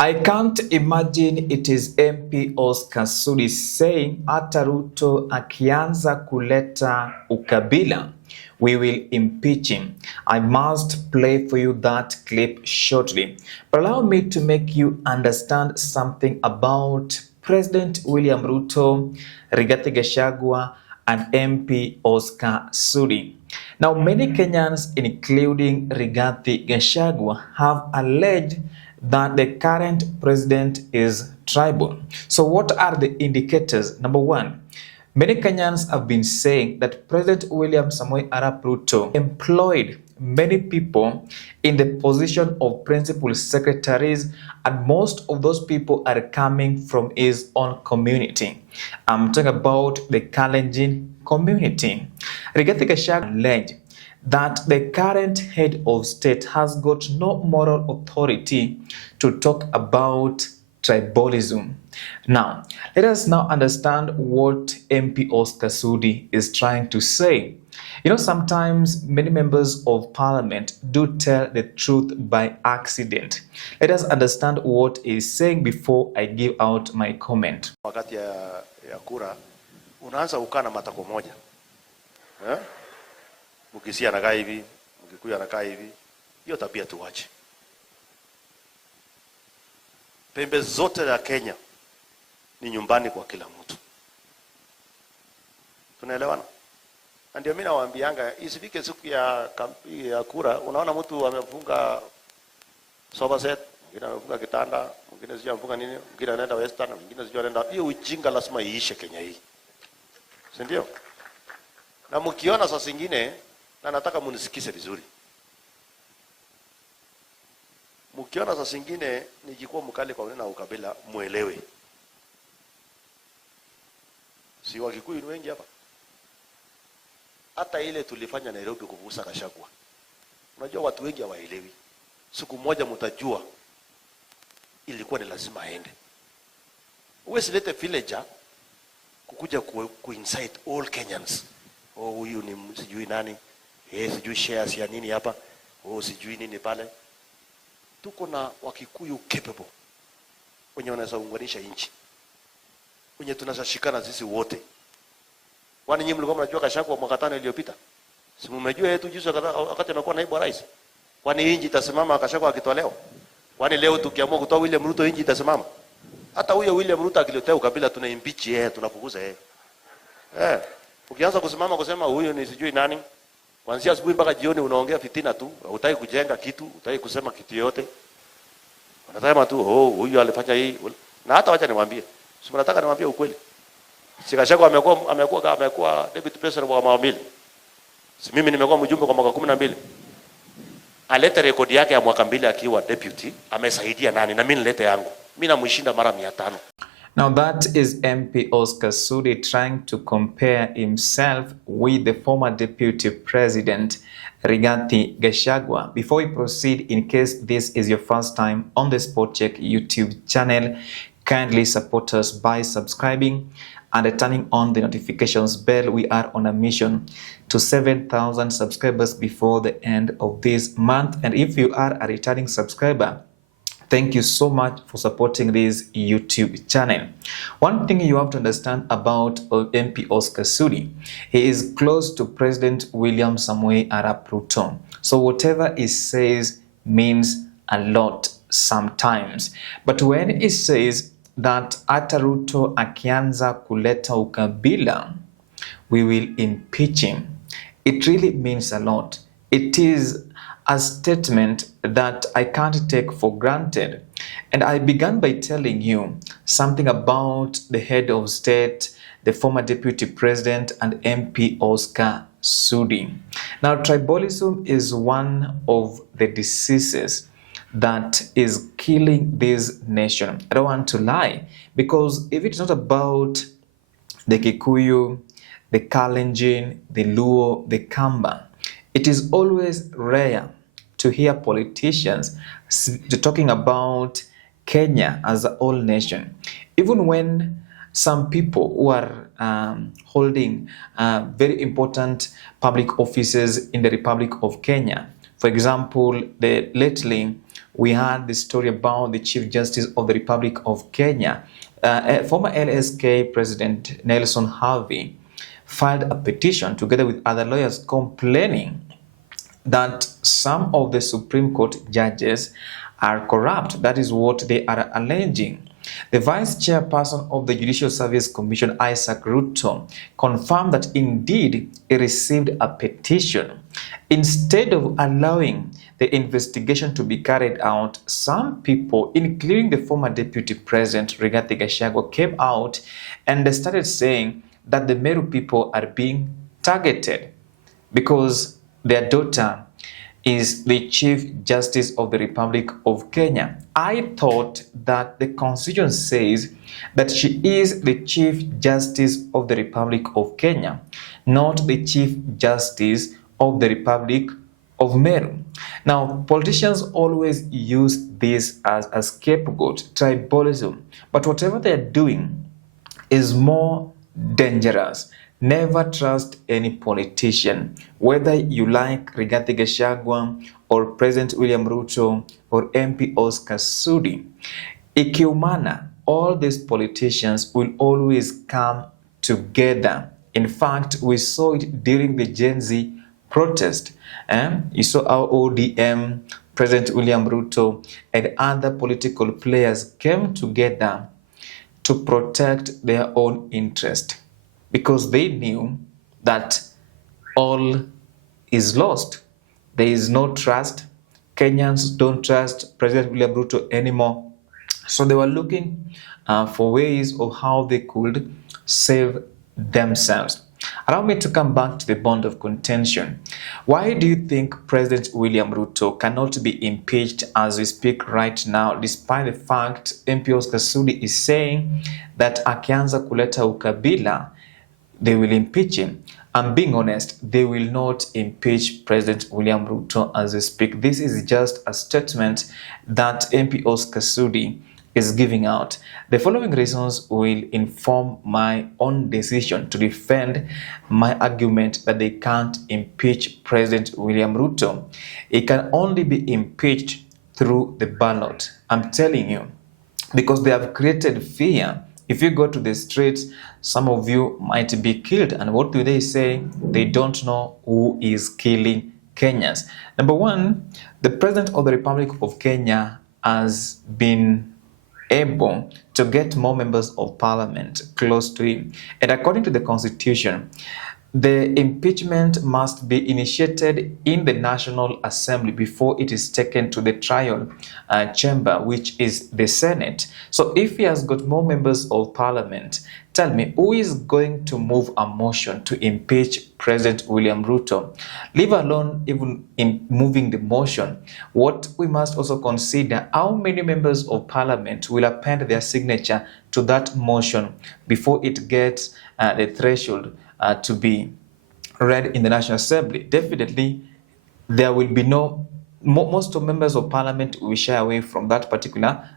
I can't imagine it is MP Oscar Sudi saying hata Ruto akianza kuleta ukabila, we will impeach him. I must play for you that clip shortly. But allow me to make you understand something about President William Ruto, Rigathi Gachagua, and MP Oscar Sudi. Now, many Kenyans, including Rigathi Gachagua, have alleged that the current president is tribal. So what are the indicators? Number one, many Kenyans have been saying that President William Samoei Arap Ruto employed many people in the position of principal secretaries, and most of those people are coming from his own community. I'm talking about the Kalenjin community. Rigathi Gachagua alleged that the current head of state has got no moral authority to talk about tribalism. Now, let us now understand what MP Oscar Sudi is trying to say. You know, sometimes many members of parliament do tell the truth by accident. Let us understand what he is saying before I give out my comment. Wakati ya kura unaanza ukana matako moja. Mkisia anakaa hivi, Mkikuyu anakaa hivi. Hiyo tabia tuache. Pembe zote za Kenya ni nyumbani kwa kila mtu. Tunaelewana? Ndio mimi nawaambianga isifike siku ya kura unaona mtu amefunga sofa set, mwingine amefunga kitanda, mwingine sio amefunga nini, mwingine anaenda western, mwingine sio anaenda. Hiyo ujinga lazima iishe Kenya hii. Si ndio? Na mkiona saa zingine na nataka munisikize vizuri. Mkiona saa zingine nikikuwa mkali kwa neno ukabila muelewe. Si Wakikuyu ni wengi hapa. Hata ile tulifanya Nairobi kuvusa Gachagua. Unajua watu wengi hawaelewi. Siku moja mtajua ilikuwa ni lazima aende. Uwezi lete villager kukuja ku-incite all Kenyans. Oh, huyu ni sijui nani, sijui shares ya nini hapa, sijui nini pale. Tuko na Wakikuyu capable wenye wanaweza kuunganisha nchi, wenye tunashashikana sisi wote. Kwani nyinyi mlikuwa mnajua Gachagua mwaka 5 iliyopita? Si mmejua yetu juzi wakati anakuwa naibu rais? Kwani nchi itasimama Gachagua akitolewa? Kwani leo tukiamua kutoa William Ruto nchi itasimama? Hata huyo William Ruto akiletea ukabila tuna impeach yeye, tunafukuza yeye. Ukianza kusimama kusema huyo ni sijui nani, kuanzia asubuhi mpaka jioni unaongea fitina tu, hutaki kujenga kitu, hutaki kusema kitu yote. Unasema tu huyu alifanya hii. Na hata wacha niwaambie, si mnataka niwaambie ukweli. Si Gachagua amekuwa deputy president kwa mwaka 2. Si mimi nimekuwa mjumbe kwa mwaka 12. Alete rekodi yake ya mwaka 2 akiwa deputy, amesaidia nani? Na mimi nilete yangu. Mimi namshinda mara 500. Now that is MP Oscar Sudi trying to compare himself with the former Deputy President Rigathi Gachagua. Before we proceed, in case this is your first time on the Sport Check YouTube channel, kindly support us by subscribing and turning on the notifications bell. We are on a mission to 7,000 subscribers before the end of this month. And if you are a returning subscriber, thank you so much for supporting this YouTube channel. One thing you have to understand about MP Oscar Sudi, he is close to President William Samoei Arap Ruto. So whatever he says means a lot sometimes. But when he says that hata Ruto akianza kuleta ukabila, we will impeach him, it really means a lot. It is a statement that I can't take for granted. And I began by telling you something about the head of state, the former deputy president, and MP Oscar Sudi. Now, tribalism is one of the diseases that is killing this nation. I don't want to lie, because if it's not about the Kikuyu, the Kalenjin, the Luo, the Kamba, it is always rare to hear politicians talking about Kenya as a whole nation. Even when some people who are holding very important public offices in the Republic of Kenya, for example, the lately we had the story about the Chief Justice of the Republic of Kenya. Former LSK President Nelson Harvey filed a petition together with other lawyers complaining that some of the Supreme Court judges are corrupt. That is what they are alleging. The Vice Chairperson of the Judicial Service Commission, Isaac RUTO, confirmed that indeed he received a petition. Instead of allowing the investigation to be carried out, some people, including the former Deputy President Rigathi Gachagua, came out and they started saying that the Meru people are being targeted because their daughter is the Chief Justice of the Republic of Kenya. I thought that the Constitution says that she is the Chief Justice of the Republic of Kenya, not the Chief Justice of the Republic of Meru. Now, politicians always use this as a scapegoat, tribalism, but whatever they're doing is more dangerous. Never trust any politician, whether you like Rigathi Gachagua or President William Ruto or MP Oscar Sudi. Ikiumana, all these politicians will always come together. In fact, we saw it during the Gen Z protest. You saw our ODM, President William Ruto, and other political players came together to protect their own interest, because they knew that all is lost. There is no trust. Kenyans don't trust President William Ruto anymore. So they were looking for ways of how they could save themselves. Allow me to come back to the bond of contention. Why do you think President William Ruto cannot be impeached as we speak right now, despite the fact MP Oscar Sudi is saying that akianza kuleta ukabila, they will impeach him? I'm being honest, they will not impeach President William Ruto as we speak. This is just a statement that MP Oscar Sudi is giving out. The following reasons will inform my own decision to defend my argument that they can't impeach President William Ruto. It can only be impeached through the ballot. I'm telling you, because they have created fear. If you go to the streets, some of you might be killed. And what do they say? They don't know who is killing Kenyans. Number one, the President of the Republic of Kenya has been able to get more members of parliament close to him. And according to the Constitution, the impeachment must be initiated in the National Assembly before it is taken to the trial chamber, which is the Senate. So if he has got more members of parliament, tell me, who is going to move a motion to impeach President William Ruto? Leave alone even in moving the motion. What we must also consider, how many members of parliament will append their signature to that motion before it gets the threshold to be read in the National Assembly. Definitely, there will be most of members of parliament will shy away from that particular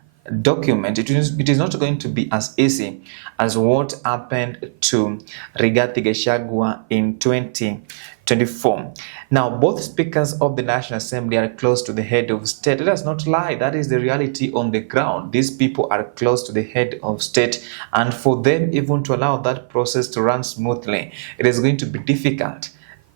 document. It is not going to be as easy as what happened to Rigathi Gachagua in 2024. Now, both speakers of the National Assembly are close to the head of state. Let us not lie. That is the reality on the ground. These people are close to the head of state, and for them even to allow that process to run smoothly, it is going to be difficult.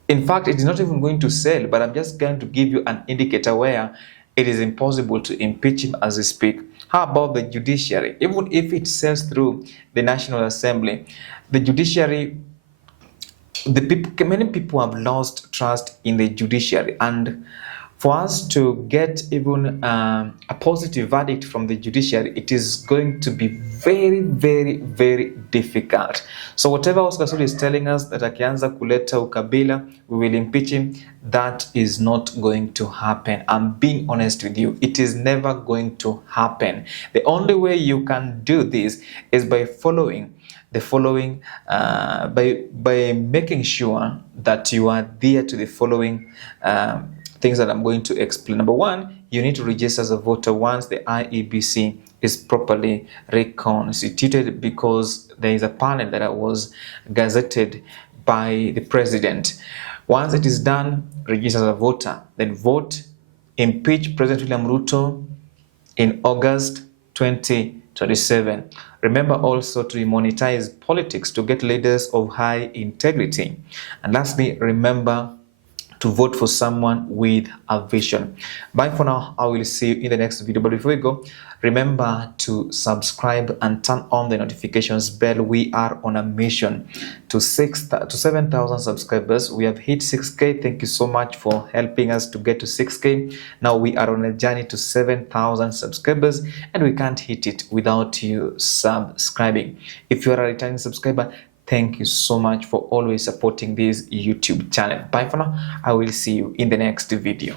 In fact, it is not even going to sell, but I'm just going to give you an indicator where it is impossible to impeach him as we speak. How about the judiciary? Even if it sells through the National Assembly, the judiciary, many people have lost trust in the judiciary, and for us to get even a positive verdict from the judiciary, it is going to be very, very, very difficult. So whatever Oscar Sudi is telling us that akianza kuleta ukabila, we will impeach him, that is not going to happen. I'm being honest with you. It is never going to happen. The only way you can do this is by following the following, by making sure that you are there to the following things that I'm going to explain. Number one, you need to register as a voter once the IEBC is properly reconstituted, because there is a panel that was gazetted by the president. Once it is done, register as a voter, then vote impeach President William Ruto in August 2027. Remember also to monetize politics to get leaders of high integrity. And lastly, remember to vote for someone with a vision. Bye for now. I will see you in the next video. But before we go, remember to subscribe and turn on the notifications bell. We are on a mission to 7,000 subscribers. We have hit 6K. Thank you so much for helping us to get to 6K. Now we are on a journey to 7,000 subscribers, and we can't hit it without you subscribing. If you are a returning subscriber, thank you so much for always supporting this YouTube channel. Bye for now. I will see you in the next video.